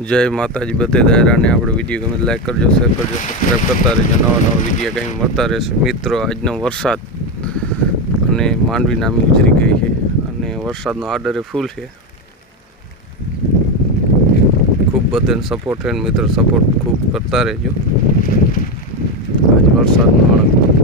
જય માતાજી બધે દાયરાને આપણે વીડિયો ગમે લાઈક કરજો શેર કરજો સબસ્ક્રાઈબ કરતા રહેજો. નવા નવા વીડિયો કંઈ મળતા રહેશે? મિત્રો, આજનો વરસાદ અને માંડવી નામી ઉજરી ગઈ છે અને વરસાદનો આડરે ફૂલ છે. ખૂબ બધાને સપોર્ટ છે મિત્રો સપોર્ટ ખૂબ કરતા રહેજો. આજ વરસાદનો આણંદ